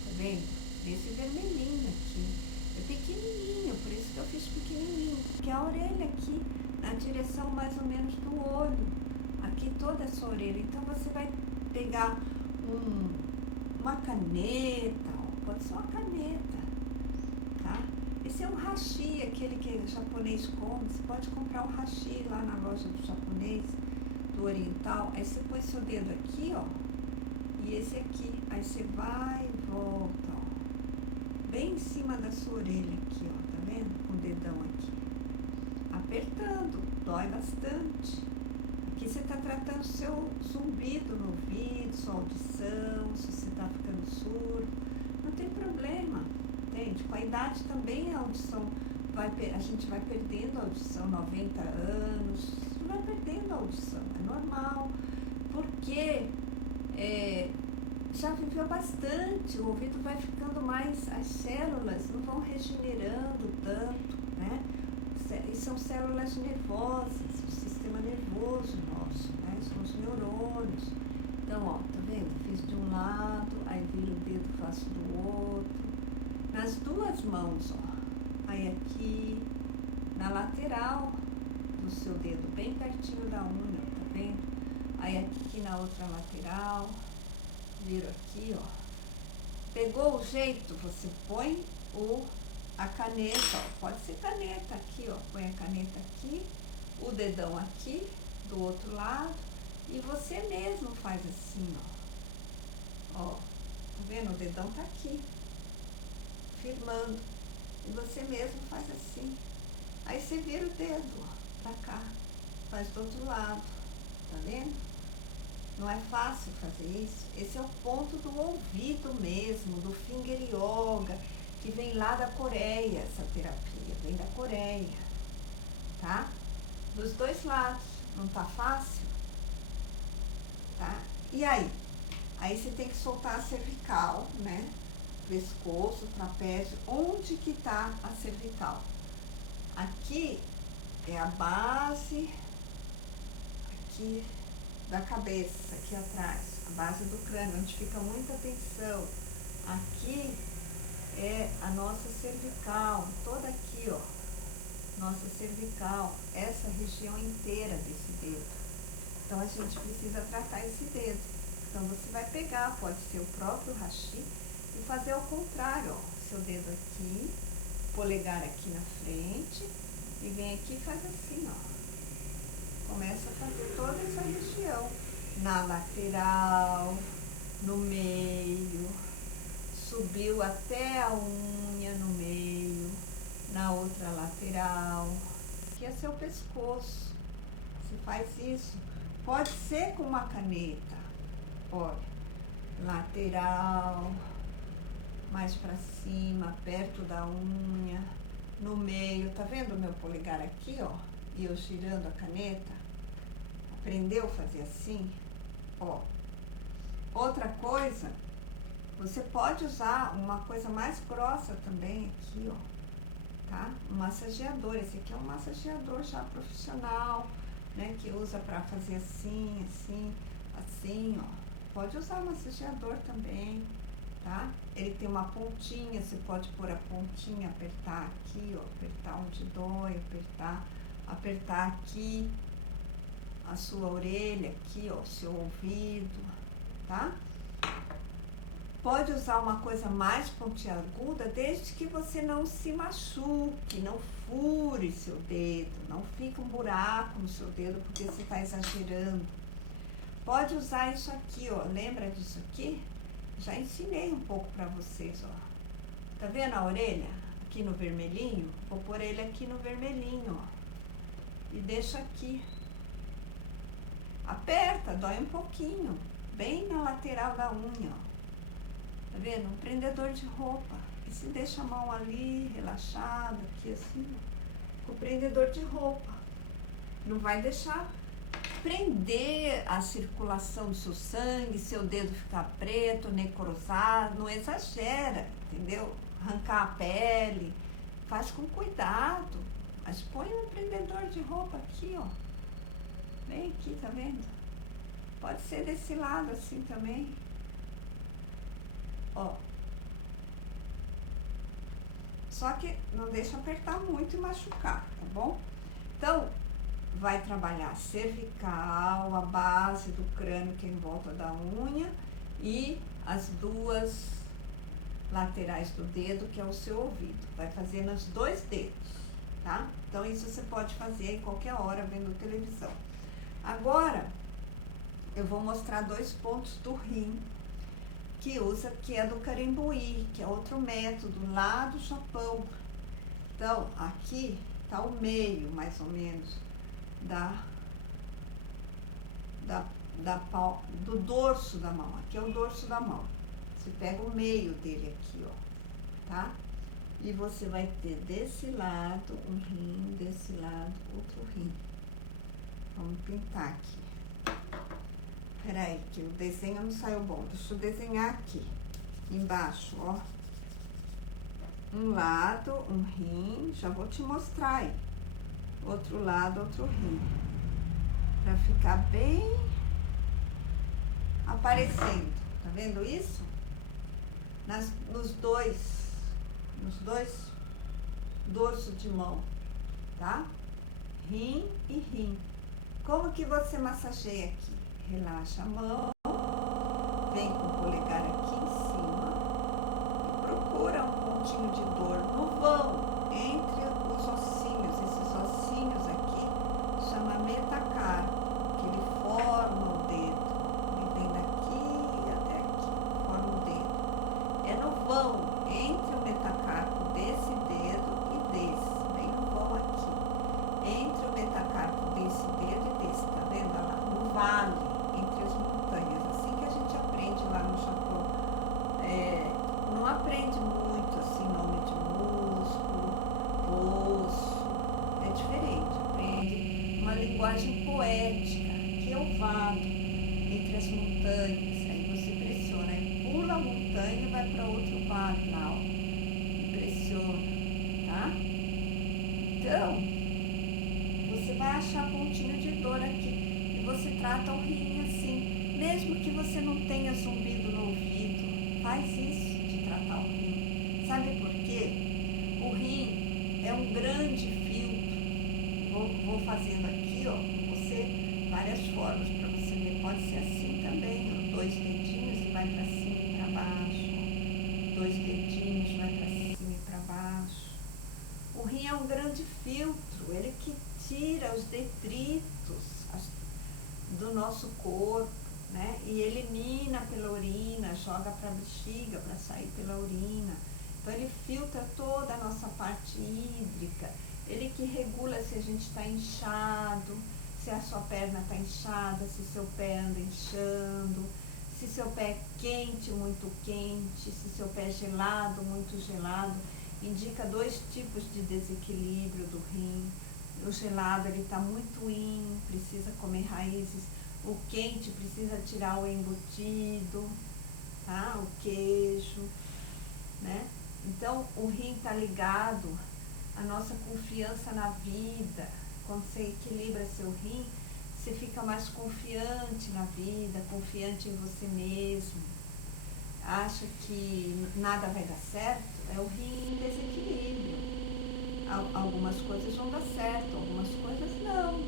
Tá vendo? Esse vermelhinho aqui. É pequenininho, por isso que eu fiz pequenininho. Porque a orelha aqui, na direção mais ou menos do olho. Aqui toda essa orelha. Então, você vai pegar uma caneta, ó. Pode ser uma caneta, tá? Esse é um hashi, aquele que o japonês come. Você pode comprar um hashi lá na loja do japonês, do oriental. Aí você põe seu dedo aqui, ó. E esse aqui. Aí você vai e volta, ó. Bem em cima da sua orelha aqui, ó. Tá vendo? Com o dedão aqui. Apertando. Dói bastante. Aqui você tá tratando seu zumbido no ouvido, sua audição, se você tá ficando surdo. Não tem problema. Entende? Com a idade também a audição a gente vai perdendo a audição, 90 anos, você vai perdendo a audição, é normal, porque já viveu bastante, o ouvido vai ficando mais, as células não vão regenerando tanto, né? E são células nervosas, o sistema nervoso nosso, né? São os neurônios. Então, ó, tá vendo? Fiz de um lado, aí viro o dedo, faço do outro. Nas duas mãos, ó. Aí aqui, na lateral do seu dedo, bem pertinho da unha, tá vendo? Aí aqui na outra lateral, viro aqui, ó. Pegou o jeito, você põe a caneta, ó. Pode ser caneta aqui, ó. Põe a caneta aqui, o dedão aqui, do outro lado, e você mesmo faz assim, ó. Ó, tá vendo? O dedão tá aqui, firmando. E você mesmo faz assim. Aí você vira o dedo, ó, pra cá. Faz do outro lado, tá vendo? Não é fácil fazer isso. Esse é o ponto do ouvido mesmo, do Finger Yoga, que vem lá da Coreia, essa terapia. Vem da Coreia, tá? Dos dois lados. Não tá fácil? Tá? E aí? Aí você tem que soltar a cervical, né? Pescoço, trapézio. Onde que tá a cervical? Aqui é a base, aqui da cabeça, aqui atrás, a base do crânio, onde fica muita tensão. Aqui é a nossa cervical, toda aqui, ó, nossa cervical, essa região inteira desse dedo. Então a gente precisa tratar esse dedo. Então você vai pegar, pode ser o próprio hashi, e fazer ao contrário, ó, seu dedo aqui, polegar aqui na frente, e vem aqui e faz assim, ó. Começa a fazer toda essa região, na lateral, no meio, subiu até a unha no meio, na outra lateral. Aqui é seu pescoço. Você faz isso. Pode ser com uma caneta, Olha, lateral, mais pra cima, perto da unha, no meio. Tá vendo o meu polegar aqui, ó? E eu girando a caneta? Aprendeu a fazer assim? Ó. Outra coisa, você pode usar uma coisa mais grossa também aqui, ó. Tá? Um massageador. Esse aqui é um massageador já profissional, né? Que usa pra fazer assim, assim, assim, ó. Pode usar o massageador também, tá? Ele tem uma pontinha, você pode pôr a pontinha, apertar aqui, ó, apertar onde dói, apertar aqui a sua orelha, aqui, ó, seu ouvido, tá? Pode usar uma coisa mais pontiaguda, desde que você não se machuque, não fure seu dedo, não fique um buraco no seu dedo porque você está exagerando. Pode usar isso aqui, ó, lembra disso aqui? Já ensinei um pouco para vocês, ó. Tá vendo a orelha? Aqui no vermelhinho? Vou pôr ele aqui no vermelhinho, ó. E deixa aqui. Aperta, dói um pouquinho, bem na lateral da unha, ó. Tá vendo? Um prendedor de roupa. E se deixa a mão ali, relaxada, aqui assim, ó, com o prendedor de roupa. Não vai deixar prender a circulação do seu sangue, seu dedo ficar preto, necrosado. Não exagera, entendeu? Arrancar a pele. Faz com cuidado. Mas põe um prendedor de roupa aqui, ó. Vem aqui, tá vendo? Pode ser desse lado assim também. Ó. Só que não deixa apertar muito e machucar, tá bom? Então, vai trabalhar a cervical, a base do crânio que é em volta da unha e as duas laterais do dedo, que é o seu ouvido. Vai fazer nos 2 dedos, tá? Então, isso você pode fazer em qualquer hora vendo televisão. Agora, eu vou mostrar 2 pontos do rim que é do Carimbuí, que é outro método lá do Japão. Então, aqui tá o meio, mais ou menos, do dorso da mão. Aqui é o dorso da mão. Você pega o meio dele aqui, ó, tá? E você vai ter desse lado um rim, desse lado outro rim. Vamos pintar aqui. Peraí, que o desenho não saiu bom. Deixa eu desenhar aqui, embaixo, ó. Um lado, um rim, já vou te mostrar aí. Outro lado, outro rim. Pra ficar bem aparecendo. Tá vendo isso? Nos dois dorsos de mão, tá? Rim e rim. Como que você massageia aqui? Relaxa a mão, vem com o polegar aqui em cima e procura um pontinho de dor no vão, entre os ossinhos. Esses ossinhos aqui chama metacarpo, que ele forma o dedo. Ele vem daqui até aqui, forma o dedo. É no vão, entre o metacarpo desse dedo e desse. Vem no vão aqui, entre o metacarpo desse dedo e desse, tá vendo? Olha lá, no vale. Entre as montanhas, assim que a gente aprende lá no Japão. Não aprende muito assim, nome de músculo, osso, é diferente, aprende uma linguagem poética, que é o vale, entre as montanhas. Aí você pressiona, aí pula a montanha e vai para outro vale lá, ó, e pressiona, tá? Então, você vai achar pontinho de dor aqui e você trata o rim assim, mesmo que você não tenha zumbido no ouvido, faz isso de tratar o rim. Sabe por quê? O rim é um grande filtro. Vou fazendo aqui, ó, com você várias formas para você ver. Pode ser assim também, ó, 2 dedinhos e vai para cima e para baixo, 2 dedinhos, vai para cima e para baixo. O rim é um grande filtro, ele que tira os detritos do nosso corpo, né? E elimina pela urina, joga para a bexiga para sair pela urina. Então ele filtra toda a nossa parte hídrica, ele que regula se a gente está inchado, se a sua perna está inchada, se o seu pé anda inchando, se seu pé é quente, muito quente, se seu pé é gelado, muito gelado, indica 2 tipos de desequilíbrio do rim. O gelado, ele está muito in, precisa comer raízes. O quente precisa tirar o embutido, tá? O queijo, né? Então, o rim está ligado à nossa confiança na vida. Quando você equilibra seu rim, você fica mais confiante na vida, confiante em você mesmo. Acha que nada vai dar certo, é o rim em desequilíbrio. Algumas coisas vão dar certo, algumas coisas não.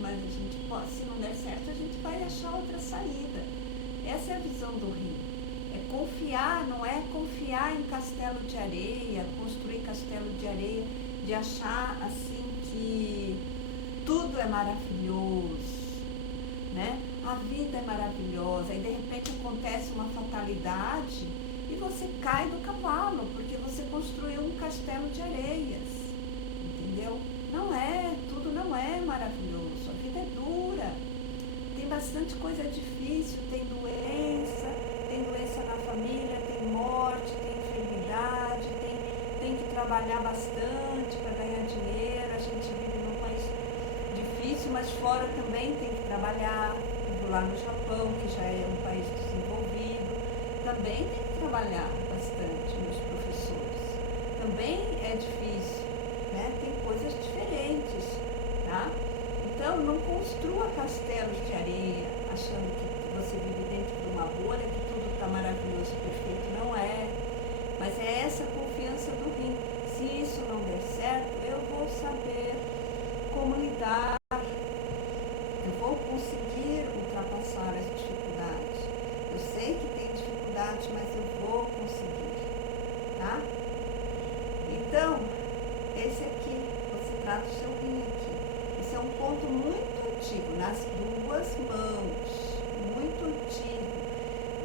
Mas a gente pode, se não der certo, a gente vai achar outra saída. Essa é a visão do rim. É confiar, não é confiar em castelo de areia, construir castelo de areia, de achar assim que tudo é maravilhoso, né? A vida é maravilhosa e de repente acontece uma fatalidade e você cai do cavalo, porque você construiu um castelo de areias, entendeu? Não é, tudo não é maravilhoso, a vida é dura, tem bastante coisa difícil, tem doença na família, tem morte, tem enfermidade, tem que trabalhar bastante para ganhar dinheiro, a gente vive num país difícil, mas fora também tem que trabalhar. Lá no Japão, que já é um país desenvolvido, também tem que trabalhar bastante, meus professores. Também é difícil, né? Tem coisas diferentes, tá? Então, não construa castelos de areia, achando que você vive dentro de uma bolha, que tudo está maravilhoso e perfeito. Não é. Mas é essa confiança do rim. Se isso não der certo, eu vou saber como lidar. Eu vou conseguir ultrapassar as dificuldades. Eu sei que tem dificuldades, mas eu vou conseguir, tá? Então, esse aqui, você trata o seu rim aqui. Esse é um ponto muito antigo, nas 2 mãos, muito antigo.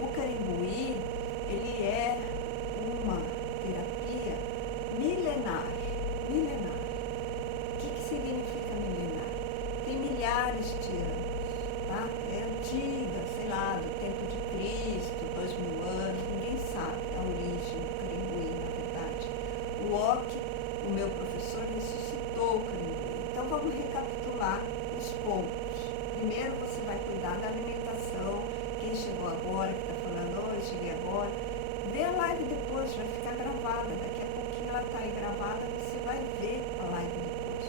O carimbuí, ele é uma terapia milenar. Milenar. O que significa milenar? Tem milhares de anos, tá? É antiga, sei lá, do tempo de Cristo, 2000 anos, ninguém sabe a origem do carimbuí, na verdade. O Ock, o meu professor, ressuscitou o carimbuí. Então vamos recapitular os pontos. Primeiro você vai cuidar da alimentação. Quem chegou agora, que está falando, oi, cheguei agora, vê a live depois, vai ficar gravada. Daqui a pouquinho ela está aí gravada, você vai ver a live depois.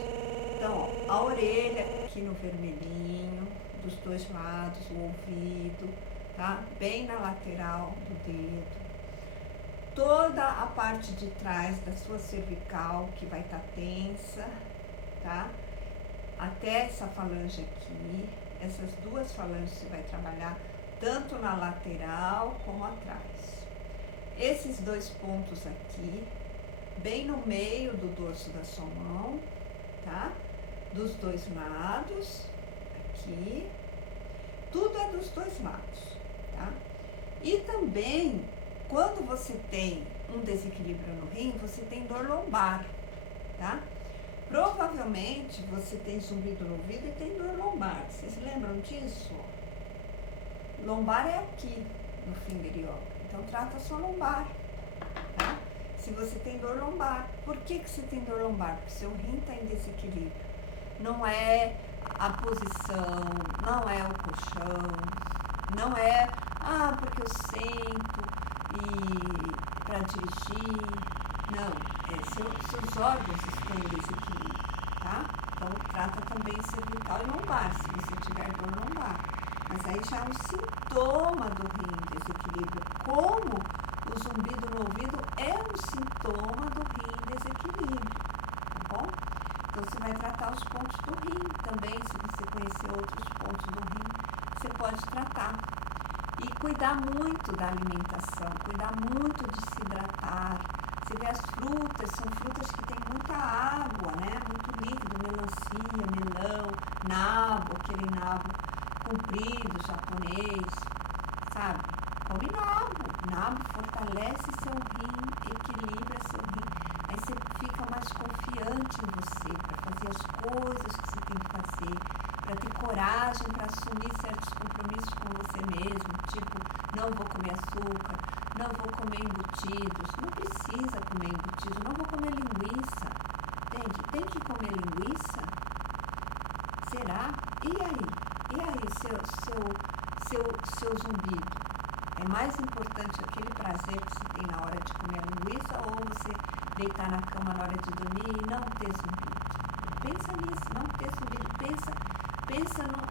Então, ó, a orelha aqui no vermelhinho, dos 2 lados, o ouvido, tá? Bem na lateral do dedo. Toda a parte de trás da sua cervical que vai estar tensa, tá? Até essa falange aqui, essas 2 falanges você vai trabalhar tanto na lateral como atrás. Esses 2 pontos aqui, bem no meio do dorso da sua mão, tá? Dos 2 lados, aqui, tudo é dos 2 lados, tá? E também, quando você tem um desequilíbrio no rim, você tem dor lombar, tá? Provavelmente você tem zumbido no ouvido e tem dor lombar. Vocês lembram disso? Lombar é aqui, no finger yoga. Então, trata a sua lombar, tá? Se você tem dor lombar. Por que você tem dor lombar? Porque seu rim está em desequilíbrio. Não é a posição, não é o colchão, não é, porque eu sento e para dirigir. Não, seus órgãos estão em desequilíbrio, tá? Então, trata também cervical e lombar, se você tiver dor lombar. Mas aí já é um sintoma do rim em desequilíbrio, como o zumbido no ouvido é um sintoma do rim em desequilíbrio, tá bom? Então, você vai tratar os pontos do rim também. Se você conhecer outros pontos do rim, você pode tratar. E cuidar muito da alimentação, cuidar muito de se hidratar. Você vê as frutas, são frutas que têm muita água, né? Muito líquido, melancia, melão, nabo, aquele nabo comprido, japonês, sabe? Come nabo. Nabo fortalece seu rim, equilibra seu rim. Aí você fica mais confiante em você, para fazer as coisas que você tem que fazer, para ter coragem para assumir certos compromissos com você mesmo, tipo comer açúcar, não vou comer embutidos. Não precisa comer embutido, não vou comer linguiça. Entende? Tem que comer linguiça? Será? E aí, seu zumbido? É mais importante aquele prazer que você tem na hora de comer a linguiça ou você deitar na cama na hora de dormir e não ter zumbido? Pensa nisso, não ter zumbido.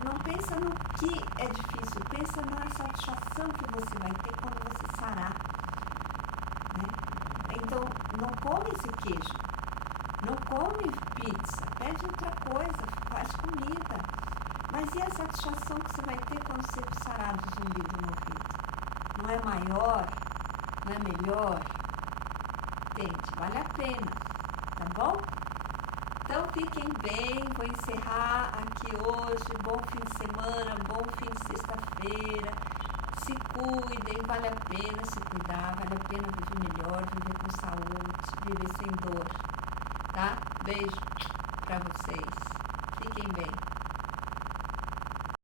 Não pensa no que é difícil, pensa na satisfação que você vai ter quando você sarar. Né? Então, não come esse queijo, não come pizza, pede outra coisa, faz comida. Mas e a satisfação que você vai ter quando você sarar do zumbido no ouvido? Não é maior? Não é melhor? Entende? Vale a pena, tá bom? Então fiquem bem, vou encerrar aqui hoje. Bom fim de semana, bom fim de sexta-feira. Se cuidem, vale a pena se cuidar, vale a pena viver melhor, viver com saúde, viver sem dor, tá? Beijo.